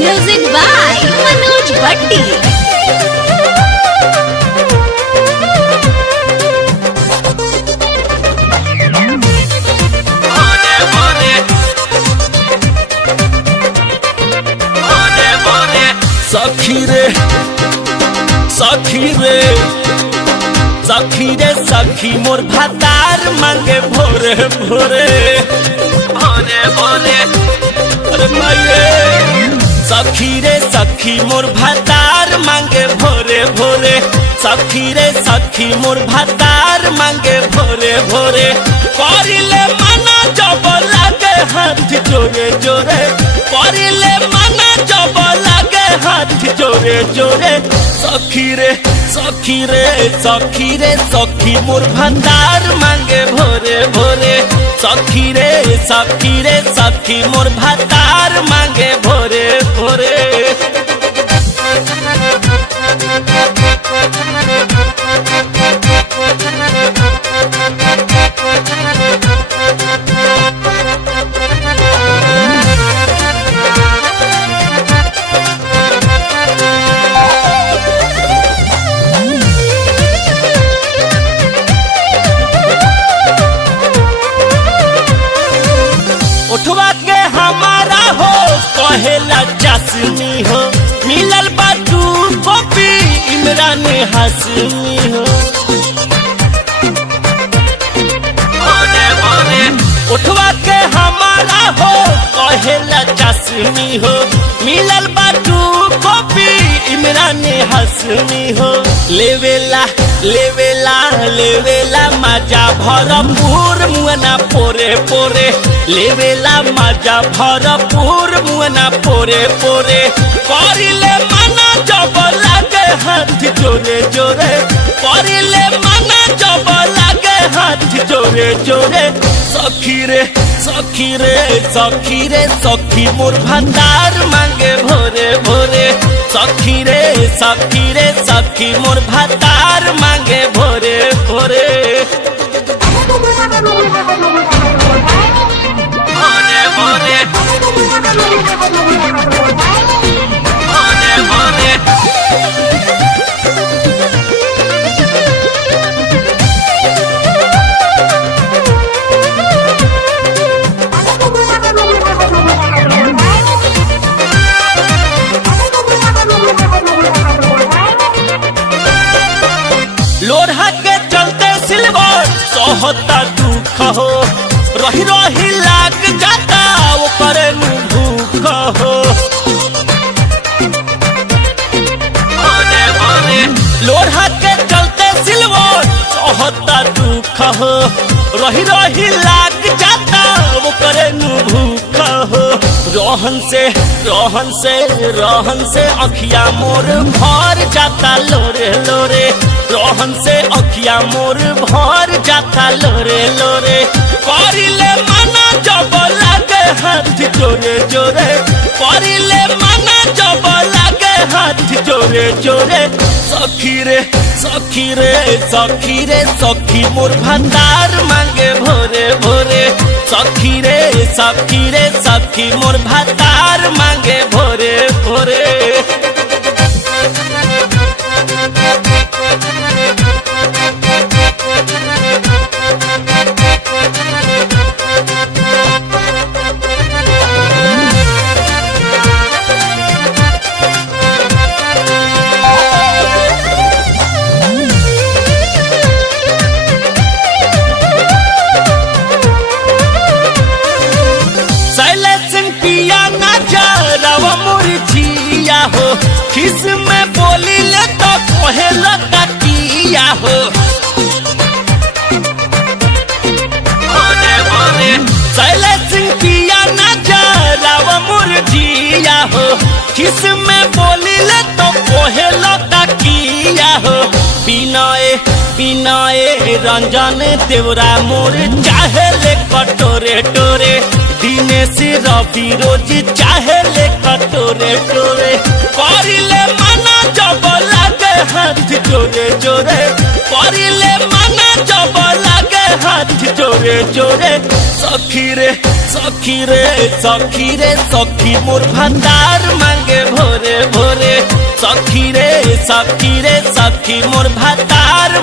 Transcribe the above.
Music by Manoj Bhatti. सखी रे सखी रे सखी रे सखी मोर भातार मांगे भोरे भोरे भोरे भोरे अरे माये सखी रे सखी मोर भातार मांगे भोरे भोरे सखी रे सखी मोर भातार मांगे भोरे भोरे करिले मना जब लागे हाथ जोरे जोरे करिले मना जब लागे हाथ जोरे जोरे सखी रे सखी रे सखी रे सखी मोर भातार मांगे भोरे भोरे सखी रे सखी रे सखी मोर भातार मांगे भोरे भोरे उठवा के हमारा हो कहेला जासमी हो मिलल बाटू कॉपी इमरान हाशमी हो उठवा के हमारा हो कहेला जासमी हो मिलल बाटू कॉपी इमरान हाशमी हो लेवेला लेवेला लेवेला मजा भरपूर मुआना पोरे पोरे लेवेला मजा भरपूर मुआना पोरे पोरे करिले मना जब लागे हाथ जोरे जोरे करिले मना जब लागे हाथ जोरे जोरे सखी रे सखी रे सखी रे सखी मोर भातार मांगे भोरे भोरे सखी रे सखी रे सखी मोर भातार मांगे भोरे भोरे भोरे भोरे भोरे भोरे लोढ़ा के चलते सिल्वर सोहता दुख हो रही रही लाग जाता वो करे भूख हो लोढ़ा के चलते सिल्वर सोहता दुख हो रही रही लाग जाता वो करे भूख हो रोहन से अखिया मोर भर जाता लोरे लोरे रोहन से अखिया मोर भर जाता लोरे लोरे करिले मना जब लागे हाथ जोरे जोरे करिले मना जब लागे हाथ जोरे जोरे सखी रे सखी रे सखी रे सखी मोर भातार मांगे भोरे भोरे सखी रे सखी रे सखी मोर भातार मांगे भोरे भोरे किस में बोली ले तो कहेला तकिया हो सैले सिंह पिया ना जराव मुरझिया हो किस में बोली ले तो कहेला तकिया हो बिनाए बिनाए रंजन देवरा मोर चाहे ले कटोरे टोरे दिनेश रवि रोज चाहे ले कटोरे टोरे करिले जोरे जोरे सखी रे सखी रे सखी रे सखी मोर भातार मांगे भोरे भोरे सखी रे सखी रे सखी मोर भातार